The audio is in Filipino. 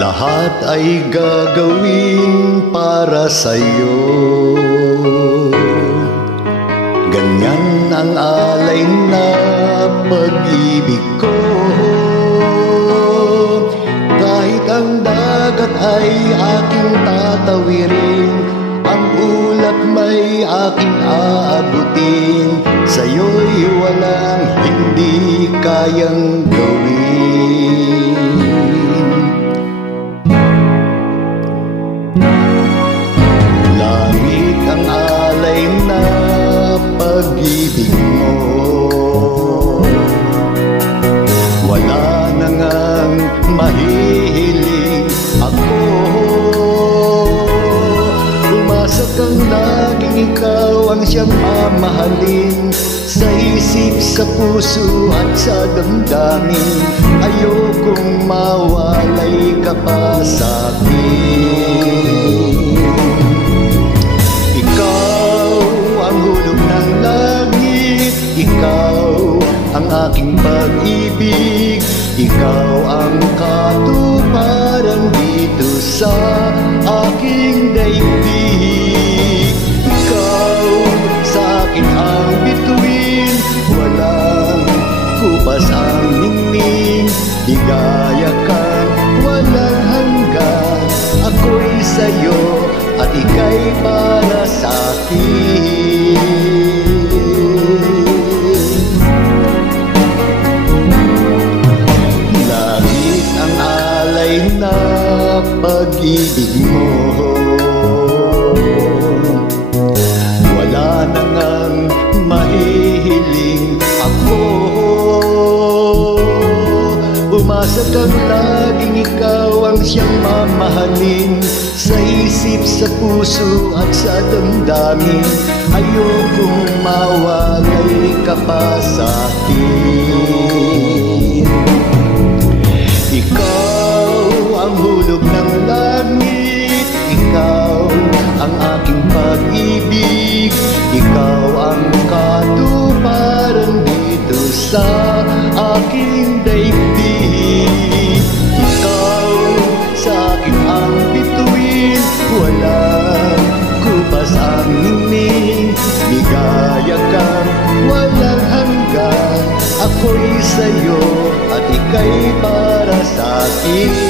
Lahat ay gagawin para sa'yo. Ganyan ang alay na pag-ibig ko. Kahit ang dagat ay aking tatawirin, ang ulap may aking aabutin, sa'yo'y walang hindi kayang gawin. Langit ang alay na pag-ibig mo, wala na ngang mahihiling ako. Umasa kang laging ikaw ang siyang mamahalin, sa isip, sa puso at sa damdamin. Ayokong mawalay ka pa sa'kin. Ikaw ang aking pag-ibig, ikaw ang katuparan dito sa aking daigdig. Ikaw sa akin ang bituin, walang kupas ang ningning. Ligaya kang walang hanggan, ako'y sa'yo at ika'y para sa'kin. Na pag-ibig mo, wala na ngang mahihiling ako. Umasa kang laging ikaw ang siyang mamahalin, sa isip, sa puso at sa damdamin. Ayokong mawalay ka pa sa'kin. Ang hulog ng langit, ikaw ang aking pag-ibig, ikaw ang katuparan dito sa aking daigdig. Ikaw sa akin ang bituin, walang kupas ang ningning. Ligaya kang walang hanggan, ako'y sa'yo at ika'y para sa'kin.